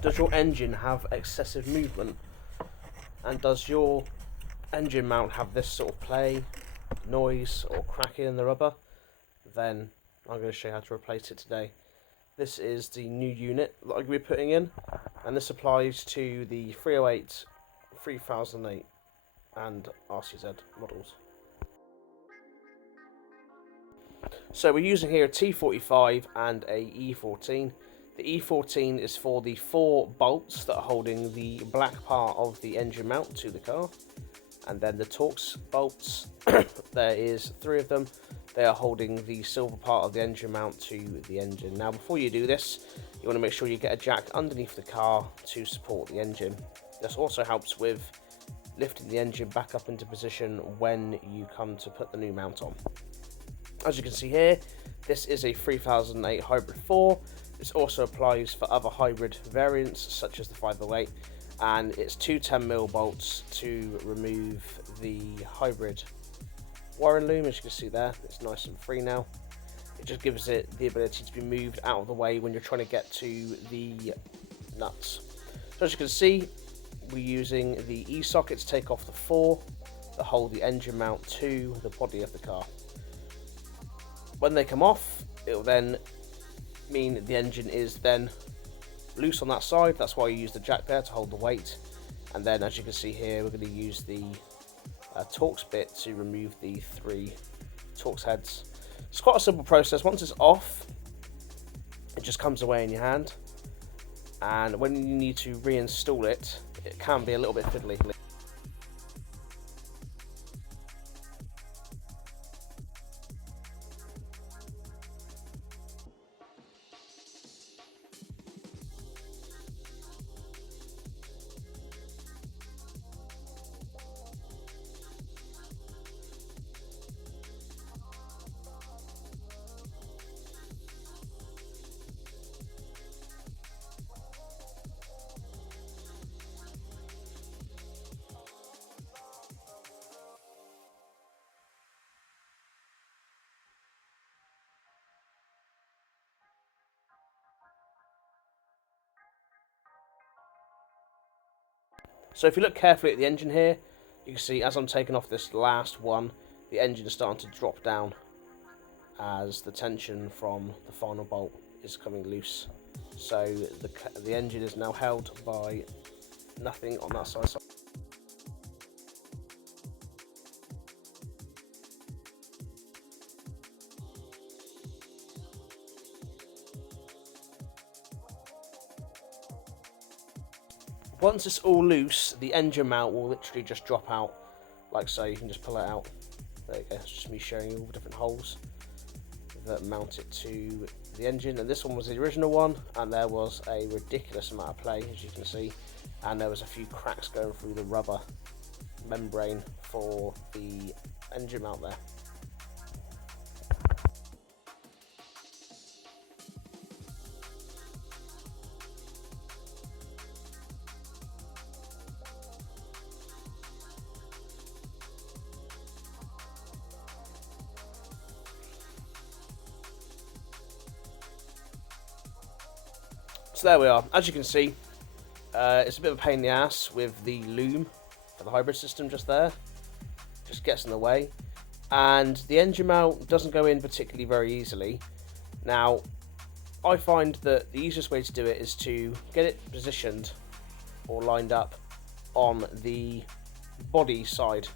does your engine have excessive movement? And does your engine mount have this sort of play, noise, or cracking in the rubber? Then I'm going to show you how to replace it today. This is the new unit that I'm going to be putting in, and this applies to the 308, 3008 and RCZ models. So we're using here a T45 and a E14. The E14 is for the 4 bolts that are holding the black part of the engine mount to the car, and then the Torx bolts, there is 3 of them. They are holding the silver part of the engine mount to the engine. Now before you do this, you want to make sure you get a jack underneath the car to support the engine. This also helps with lifting the engine back up into position when you come to put the new mount on. As you can see here, this is a 3008 Hybrid 4. This also applies for other hybrid variants such as the 508, and it's 2 10mm bolts to remove the hybrid wiring loom. As you can see there, it's nice and free now. It just gives it the ability to be moved out of the way when you're trying to get to the nuts. So as you can see, we're using the E-socket to take off the 4 that hold the engine mount to the body of the car. When they come off, it will then mean the engine is then loose on that side. That's why you use the jack there to hold the weight. And then as you can see here, we're going to use the Torx bit to remove the 3 Torx heads. It's quite a simple process. Once it's off, it just comes away in your hand. And when you need to reinstall it, it can be a little bit fiddly. So if you look carefully at the engine here, you can see as I'm taking off this last one, the engine is starting to drop down as the tension from the final bolt is coming loose. So the engine is now held by nothing on that side. Once it's all loose, the engine mount will literally just drop out like so. You can just pull it out. There you go. It's just me showing you all the different holes that mount it to the engine. And this one was the original one, and there was a ridiculous amount of play, as you can see, and there was a few cracks going through the rubber membrane for the engine mount there. So there we are. As you can see, it's a bit of a pain in the ass with the loom for the hybrid system just there. Just gets in the way. And the engine mount doesn't go in particularly very easily. Now, I find that the easiest way to do it is to get it positioned or lined up on the body side,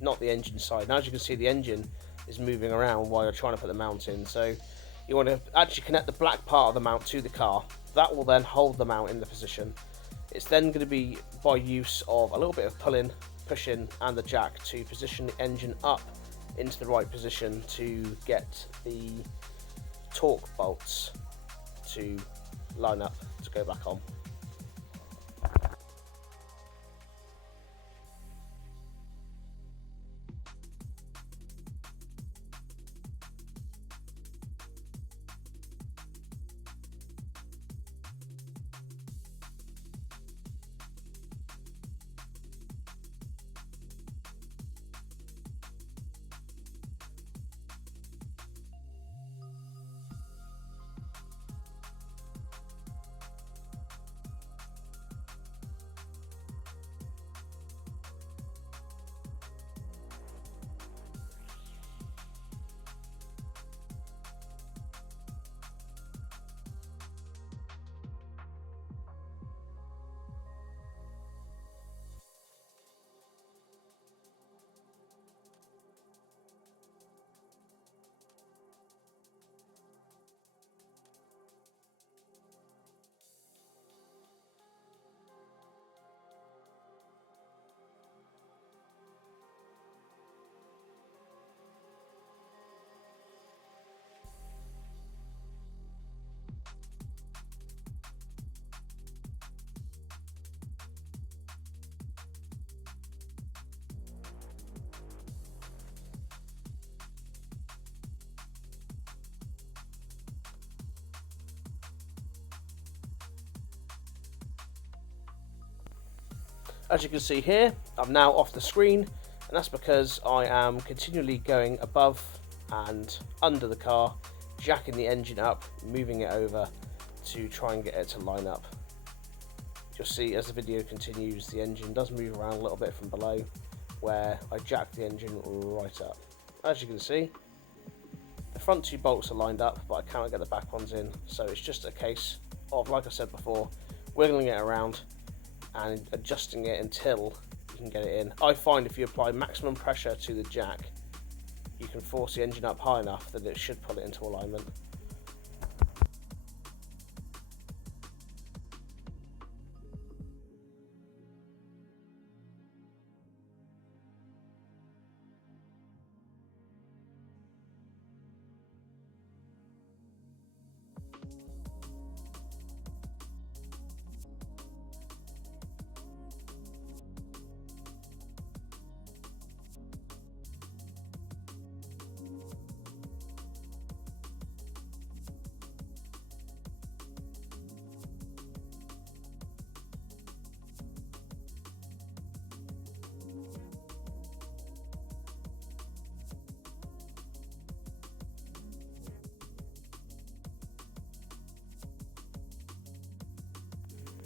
not the engine side. Now, as you can see, the engine is moving around while you're trying to put the mount in. So you want to actually connect the black part of the mount to the car. That will then hold the mount in the position. It's then going to be by use of a little bit of pulling, pushing and the jack to position the engine up into the right position to get the torque bolts to line up to go back on. As you can see here, I'm now off the screen, and that's because I am continually going above and under the car, jacking the engine up, moving it over to try and get it to line up. You'll see as the video continues, the engine does move around a little bit from below, where I jack the engine right up. As you can see, the front two bolts are lined up, but I can't get the back ones in, so it's just a case of, like I said before, wiggling it around and adjusting it until you can get it in. I find if you apply maximum pressure to the jack, you can force the engine up high enough that it should pull it into alignment.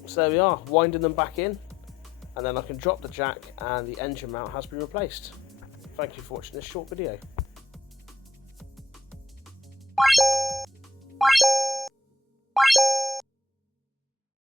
So there we are, winding them back in, and then I can drop the jack and the engine mount has been replaced. Thank you for watching this short video.